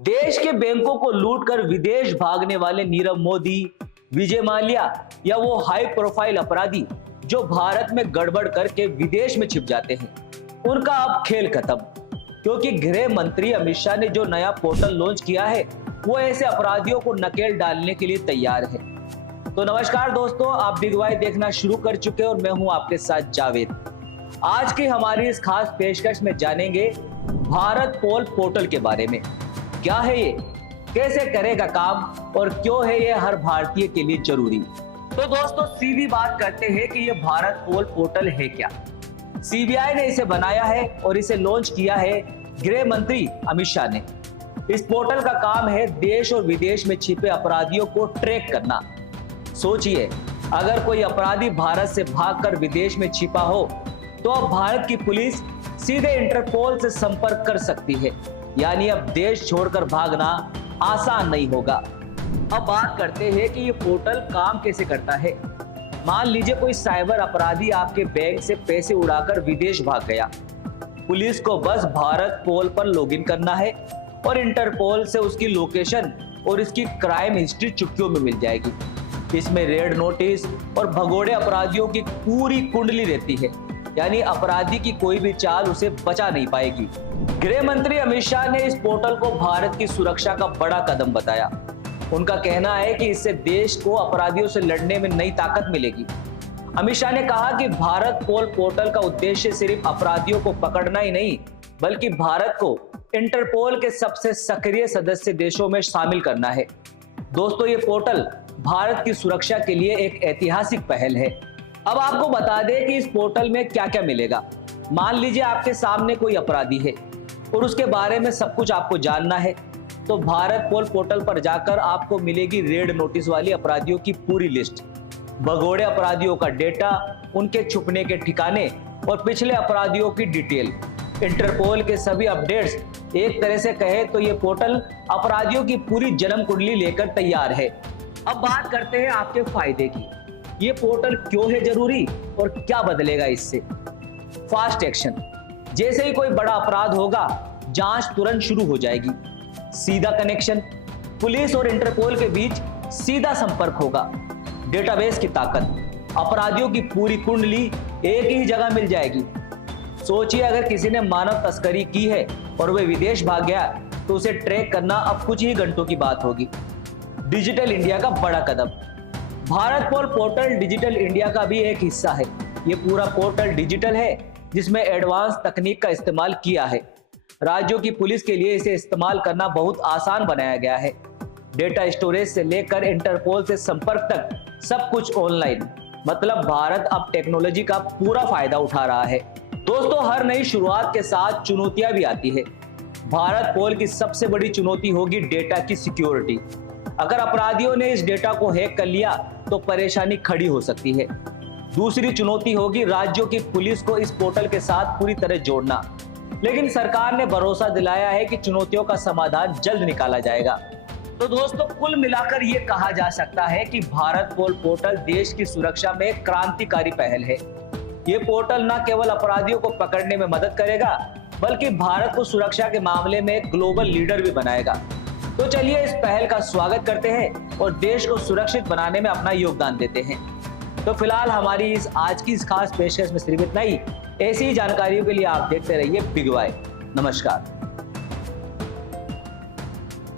देश के बैंकों को लूटकर विदेश भागने वाले नीरव मोदी, विजय माल्या या वो हाई प्रोफाइल अपराधी जो भारत में गड़बड़ करके विदेश में छिप जाते हैं, उनका अब खेल खत्म। क्योंकि गृह मंत्री अमित शाह ने जो नया पोर्टल लॉन्च किया है वो ऐसे अपराधियों को नकेल डालने के लिए तैयार है। तो नमस्कार दोस्तों, आप बिग वाई देखना शुरू कर चुके हैं और मैं हूं आपके साथ जावेद। आज की हमारी इस खास पेशकश में जानेंगे भारत पोल पोर्टल के बारे में। क्या है ये, कैसे करेगा काम और क्यों है ये हर भारतीय के लिए जरूरी। तो दोस्तों सीधी बात करते हैं कि ये भारत पोल पोर्टल है क्या। सीबीआई ने इसे बनाया है और इसे लॉन्च किया है गृह मंत्री अमित शाह ने। इस पोर्टल का काम है देश और विदेश में छिपे अपराधियों को ट्रैक करना। सोचिए, अगर कोई अपराधी भारत से भागकर विदेश में छिपा हो तो अब भारत की पुलिस सीधे इंटरपोल से संपर्क कर सकती है। यानी अब देश छोड़कर भागना आसान नहीं होगा। अब बात करते हैं कि ये पोर्टल काम कैसे करता है। मान लीजिए कोई साइबर अपराधी आपके बैंक से पैसे उड़ाकर विदेश भाग गया। पुलिस को बस भारत पोल पर लॉगिन करना है और इंटरपोल से उसकी लोकेशन और इसकी क्राइम हिस्ट्री चुटकियों में मिल जाएगी। इसमें रेड नोटिस और भगोड़े अपराधियों की पूरी कुंडली रहती है। यानी अपराधी की कोई भी चाल उसे बचा नहीं पाएगी। गृह मंत्री अमित शाह ने इस पोर्टल को भारत की सुरक्षा का बड़ा कदम बताया। उनका कहना है कि इससे देश को अपराधियों से लड़ने में नई ताकत मिलेगी। अमित शाह ने कहा कि भारत पोल पोर्टल का उद्देश्य सिर्फ अपराधियों को पकड़ना ही नहीं, बल्कि भारत को इंटरपोल के सबसे सक्रिय सदस्य देशों में शामिल करना है। दोस्तों, ये पोर्टल भारत की सुरक्षा के लिए एक ऐतिहासिक पहल है। अब आपको बता दें कि इस पोर्टल में क्या क्या मिलेगा। मान लीजिए आपके सामने कोई अपराधी है और उसके बारे में सब कुछ आपको जानना है, तो भारत पोल पोर्टल पर जाकर आपको मिलेगी रेड नोटिस वाली अपराधियों की पूरी लिस्ट, भगोड़े अपराधियों का डेटा, उनके छुपने के ठिकाने और पिछले अपराधियों की डिटेल, इंटरपोल के सभी अपडेट्स। एक तरह से कहे तो ये पोर्टल अपराधियों की पूरी जन्म कुंडली लेकर तैयार है। अब बात करते हैं आपके फायदे की। ये पोर्टल क्यों है जरूरी और क्या बदलेगा इससे। फास्ट एक्शन, जैसे ही कोई बड़ा अपराध होगा जांच तुरंत शुरू हो जाएगी। सीधा कनेक्शन, पुलिस और इंटरपोल के बीच सीधा संपर्क होगा। डेटाबेस की ताकत, अपराधियों की पूरी कुंडली एक ही जगह मिल जाएगी। सोचिए, अगर किसी ने मानव तस्करी की है और वह विदेश भाग गया तो उसे ट्रैक करना अब कुछ ही घंटों की बात होगी। डिजिटल इंडिया का बड़ा कदम, Bharat poll portal digital India का भी एक हिस्सा है। ये पूरा पोर्टल डिजिटल है जिसमें एडवांस तकनीक का इस्तेमाल किया है। राज्यों की पुलिस के लिए इसे इस्तेमाल करना बहुत आसान बनाया गया है। डेटा स्टोरेज से लेकर इंटरपोल से संपर्क तक सब कुछ ऑनलाइन। मतलब भारत अब टेक्नोलॉजी का पूरा फायदा उठा रहा है। दोस्तों, हर नई शुरुआत के साथ चुनौतियां भी आती है। भारत पोल की सबसे बड़ी चुनौती होगी डेटा की सिक्योरिटी। अगर अपराधियों ने इस डेटा को हैक कर लिया तो परेशानी खड़ी हो सकती है। दूसरी चुनौती होगी राज्यों की पुलिस को इस पोर्टल के साथ पूरी तरह जोड़ना। लेकिन सरकार ने भरोसा दिलाया है कि चुनौतियों का समाधान जल्द निकाला जाएगा। तो दोस्तों, कुल मिलाकर ये कहा जा सकता है कि भारत पोल पोर्टल देश की सुरक्षा में एक क्रांतिकारी पहल है। ये पोर्टल न केवल अपराधियों को पकड़ने में मदद करेगा, बल्कि भारत को सुरक्षा के मामले में एक ग्लोबल लीडर भी बनाएगा। तो चलिए इस पहल का स्वागत करते हैं और देश को सुरक्षित बनाने में अपना योगदान देते हैं। तो फिलहाल हमारी आज की इस खास पेशकश में सिर्फ इतना ही। ऐसी ही जानकारियों के लिए आप देखते रहिए बिग वाई। नमस्कार।